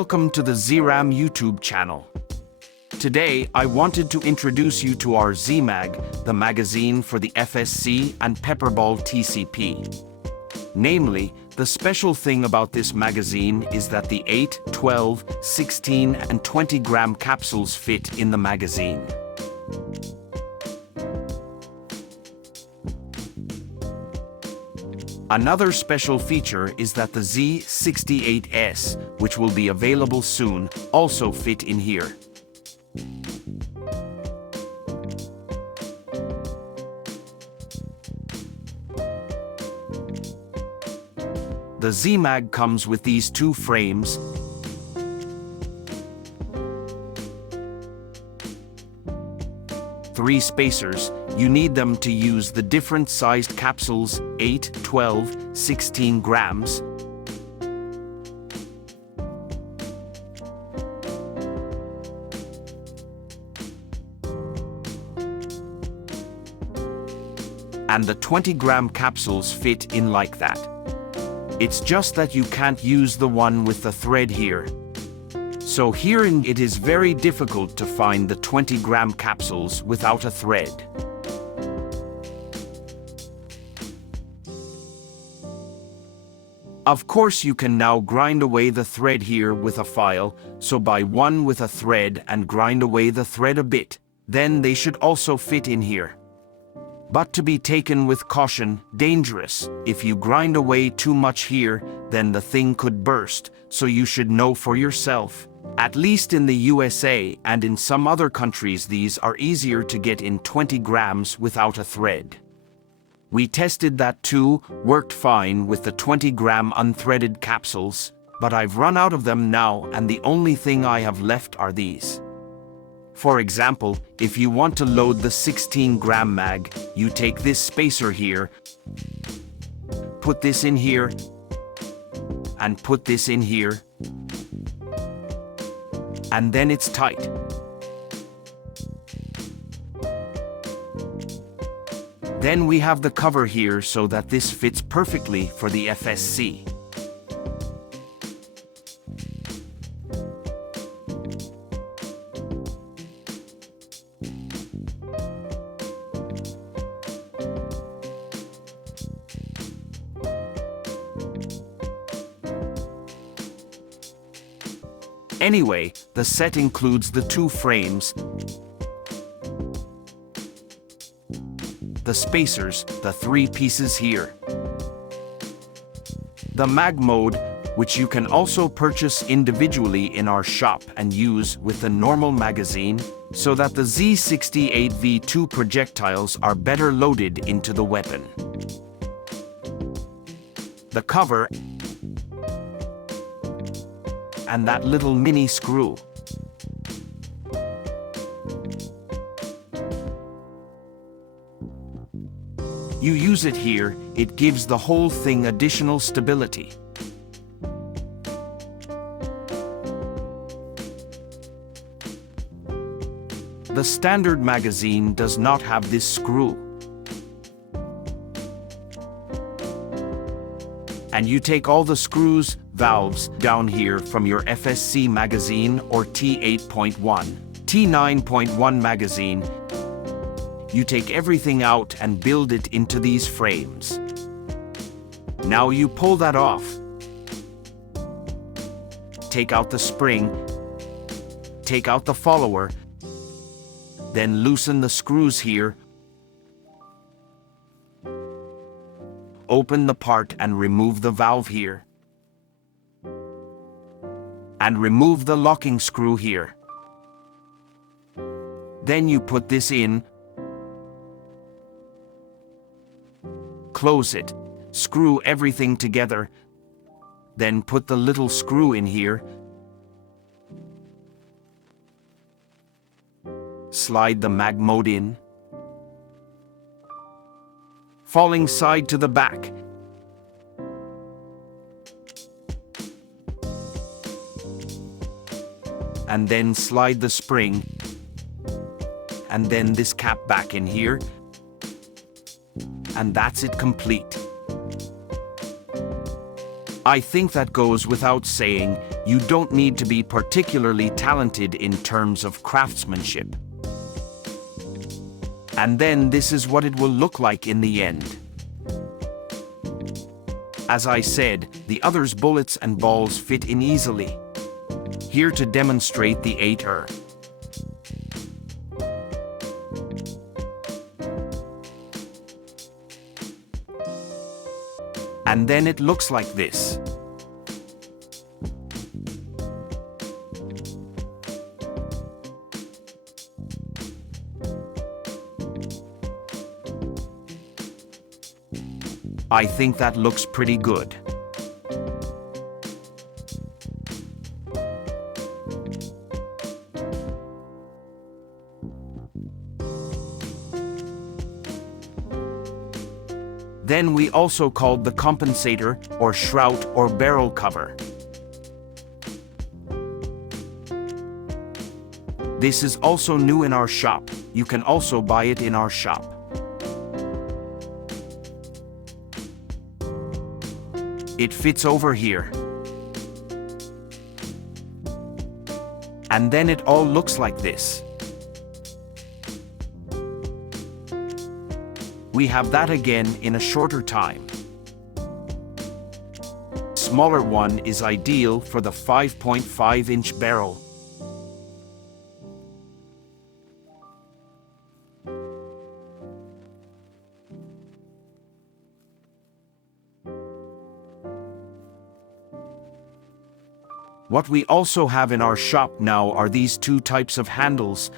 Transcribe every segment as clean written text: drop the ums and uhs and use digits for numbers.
Welcome to the Z.Ram YouTube channel. Today, I wanted to introduce you to our Zmag, the magazine for the FSC and Pepperball TCP. Namely, the special thing about this magazine is that the 8, 12, 16 and 20 gram capsules fit in the magazine. Another special feature is that the Z68S, which will be available soon, also fit in here. The Zmag comes with these two frames, three spacers. You need them to use the different sized capsules, 8, 12, 16 grams. And the 20 gram capsules fit in like that. It's just that you can't use the one with the thread here. So herein it is very difficult to find the 20 gram capsules without a thread. Of course you can now grind away the thread here with a file, so buy one with a thread and grind away the thread a bit, then they should also fit in here. But to be taken with caution, dangerous. If you grind away too much here, then the thing could burst, so you should know for yourself. At least in the USA and in some other countries these are easier to get in 20 grams without a thread. We tested that too, worked fine with the 20 gram unthreaded capsules, but I've run out of them now and the only thing I have left are these. For example, if you want to load the 16 gram mag, you take this spacer here, put this in here, and put this in here, and then it's tight. Then we have the cover here so that this fits perfectly for the FSC. Anyway, the set includes the two frames, the spacers, the three pieces here, the mag mode, which you can also purchase individually in our shop and use with the normal magazine, so that the Z68V2 projectiles are better loaded into the weapon, the cover, and that little mini screw. You use it here, it gives the whole thing additional stability. The standard magazine does not have this screw. And you take all the screws, valves down here from your FSC magazine or T8.1 T9.1 magazine. You take everything out and build it into these frames. Now you pull that off. Take out the spring, take out the follower, then loosen the screws here. Open the part and remove the valve here. And remove the locking screw here. Then you put this in, close it, screw everything together, then put the little screw in here, slide the mag mode in, falling side to the back, and then slide the spring, and then this cap back in here, and that's it complete. I think that goes without saying, you don't need to be particularly talented in terms of craftsmanship. And then this is what it will look like in the end. As I said, the other's bullets and balls fit in easily. Here to demonstrate the 8R. And then it looks like this. I think that looks pretty good. Then we also called the compensator, or shroud, or barrel cover. This is also new in our shop. You can also buy it in our shop. It fits over here. And then it all looks like this. We have that again in a shorter time. Smaller one is ideal for the 5.5-inch barrel. What we also have in our shop now are these two types of handles,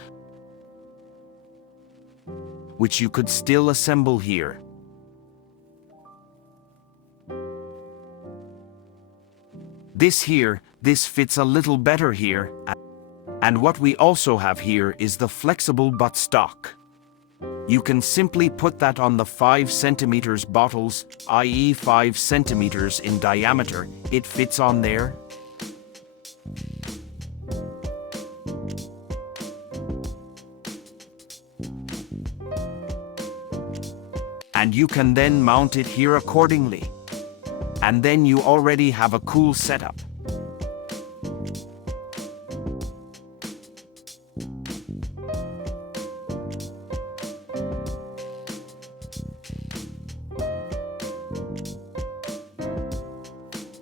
which you could still assemble here. This fits a little better here. And what we also have here is the flexible buttstock. You can simply put that on the 5 centimeters bottles, i.e. 5 centimeters in diameter. It fits on there. And you can then mount it here accordingly. And then you already have a cool setup.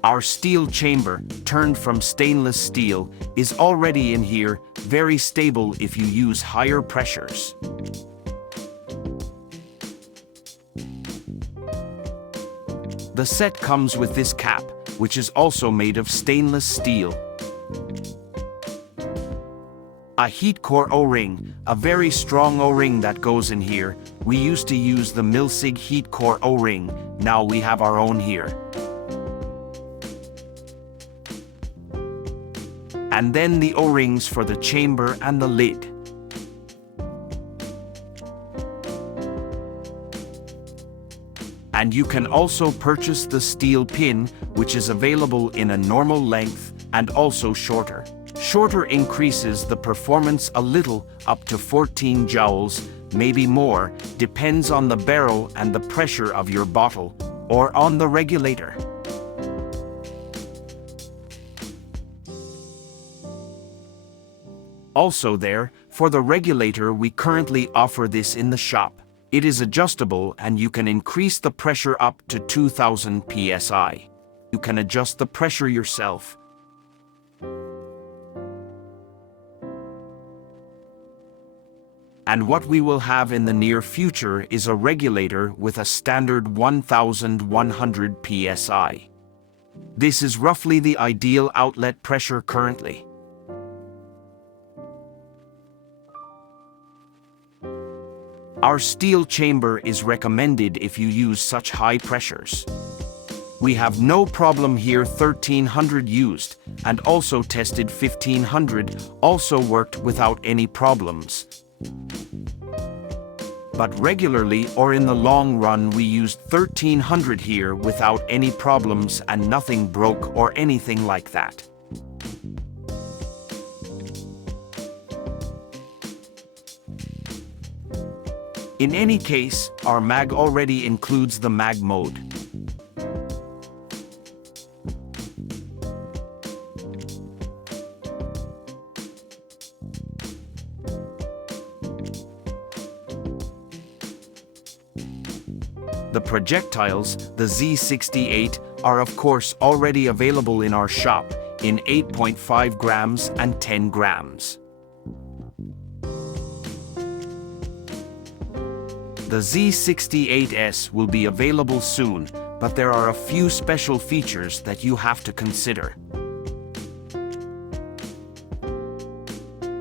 Our steel chamber, turned from stainless steel, is already in here, very stable if you use higher pressures. The set comes with this cap, which is also made of stainless steel. A heat core O-ring, a very strong O-ring that goes in here. We used to use the Milsig heat core O-ring, now we have our own here. And then the O-rings for the chamber and the lid. And you can also purchase the steel pin, which is available in a normal length and also shorter. Shorter increases the performance a little, up to 14 joules, maybe more, depends on the barrel and the pressure of your bottle, or on the regulator. Also there, for the regulator we currently offer this in the shop. It is adjustable and you can increase the pressure up to 2000 psi. You can adjust the pressure yourself. And what we will have in the near future is a regulator with a standard 1100 psi. This is roughly the ideal outlet pressure currently. Our steel chamber is recommended if you use such high pressures. We have no problem here. 1300 used, and also tested 1500, also worked without any problems. But regularly or in the long run we used 1300 here without any problems and nothing broke or anything like that. In any case, our mag already includes the mag mode. The projectiles, the Z68, are of course already available in our shop in 8.5 grams and 10 grams. The Z68S will be available soon, but there are a few special features that you have to consider.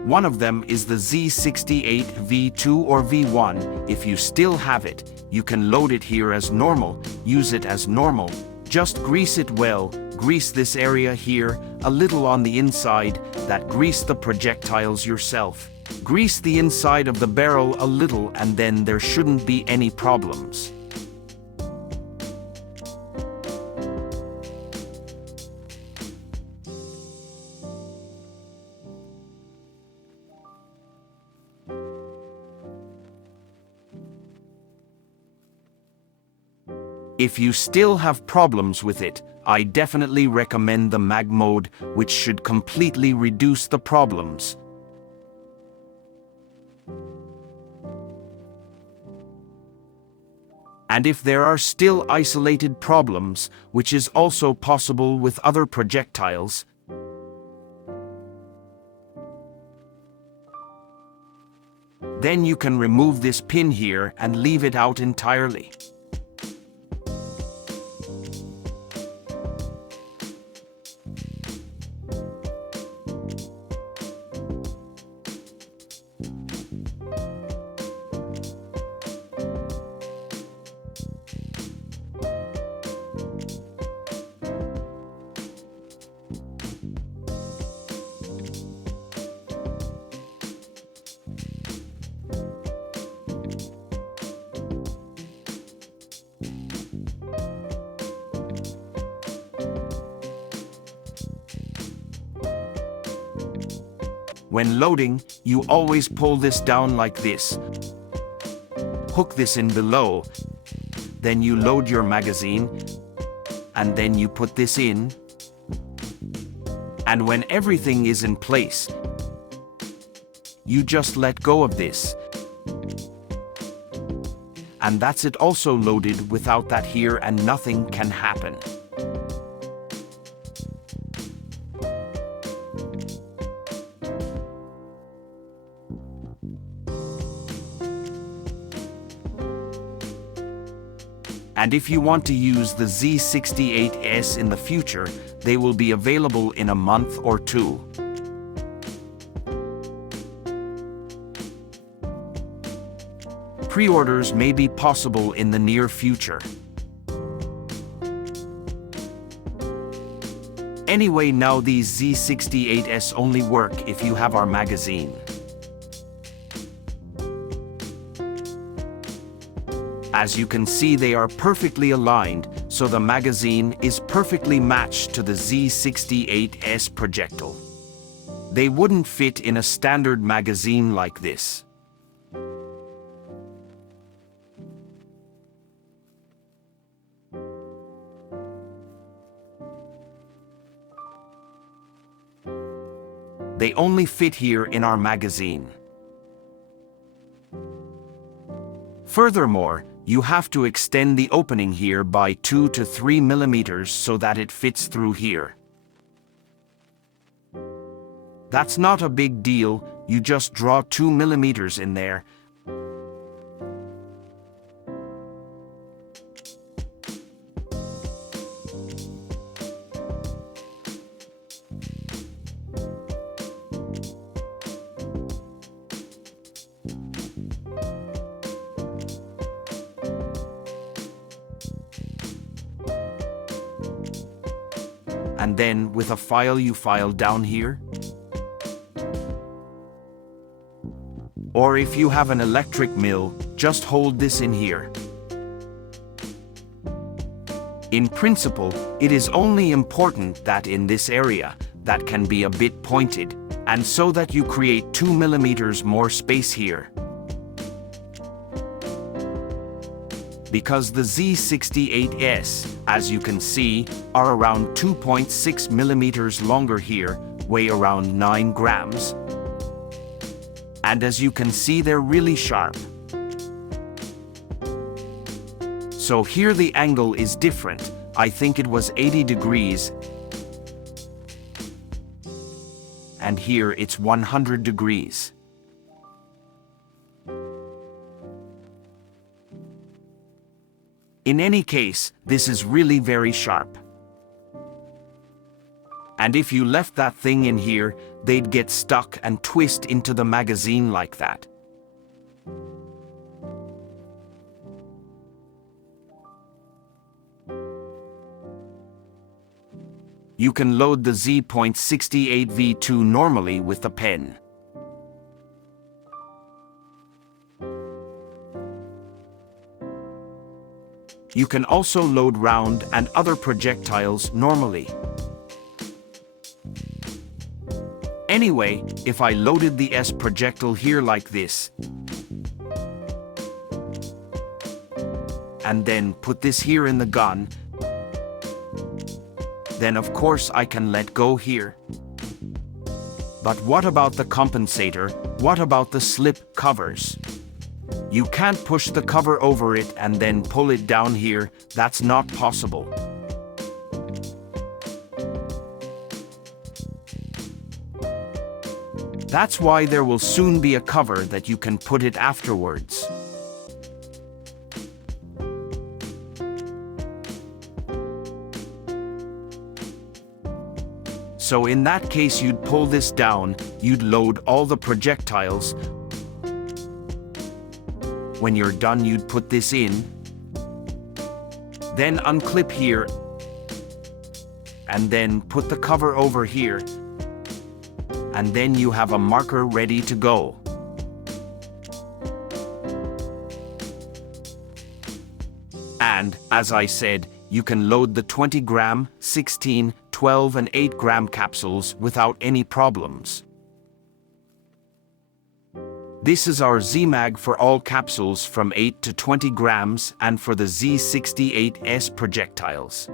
One of them is the Z68 V2 or V1. If you still have it, you can load it here as normal, use it as normal. Just grease it well, grease this area here, a little on the inside, grease the projectiles yourself. Grease the inside of the barrel a little and then there shouldn't be any problems. If you still have problems with it, I definitely recommend the mag mode, which should completely reduce the problems. And if there are still isolated problems, which is also possible with other projectiles, then you can remove this pin here and leave it out entirely. When loading, you always pull this down like this. Hook this in below. Then you load your magazine. And then you put this in. And when everything is in place, you just let go of this. And that's it, also loaded without that here, and nothing can happen. And if you want to use the Z68S in the future, they will be available in a month or two. Pre-orders may be possible in the near future. Anyway, now these Z68S only work if you have our magazine. As you can see, they are perfectly aligned, so the magazine is perfectly matched to the Z68S projectile. They wouldn't fit in a standard magazine like this. They only fit here in our magazine. Furthermore, you have to extend the opening here by 2 to 3 millimeters so that it fits through here. That's not a big deal, you just draw 2 millimeters in there. And then, with a file, you file down here. Or if you have an electric mill, just hold this in here. In principle, it is only important that in this area, that can be a bit pointed, and so that you create 2 millimeters more space here. Because the Z68S, as you can see, are around 2.6 millimeters longer here, weigh around 9 grams. And as you can see, they're really sharp. So here the angle is different. I think it was 80 degrees. And here it's 100 degrees. In any case, this is really very sharp. And if you left that thing in here, they'd get stuck and twist into the magazine like that. You can load the Z.68V2 normally with the pen. You can also load round and other projectiles normally. Anyway, if I loaded the S projectile here like this, and then put this here in the gun, then of course I can let go here. But what about the compensator? What about the slip covers? You can't push the cover over it and then pull it down here. That's not possible. That's why there will soon be a cover that you can put it afterwards. So in that case you'd pull this down, you'd load all the projectiles. When you're done you'd put this in, then unclip here, and then put the cover over here, and then you have a marker ready to go. And, as I said, you can load the 20 gram, 16, 12 and 8 gram capsules without any problems. This is our Zmag for all capsules from 8 to 20 grams and for the Z68S projectiles.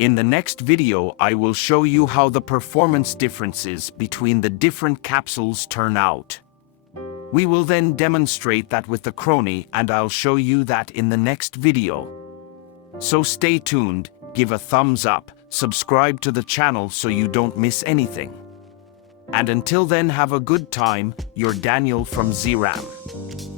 In the next video I will show you how the performance differences between the different capsules turn out. We will then demonstrate that with the Crony and I'll show you that in the next video. So stay tuned, give a thumbs up, subscribe to the channel so you don't miss anything. And until then have a good time, your Daniel from Z.Ram.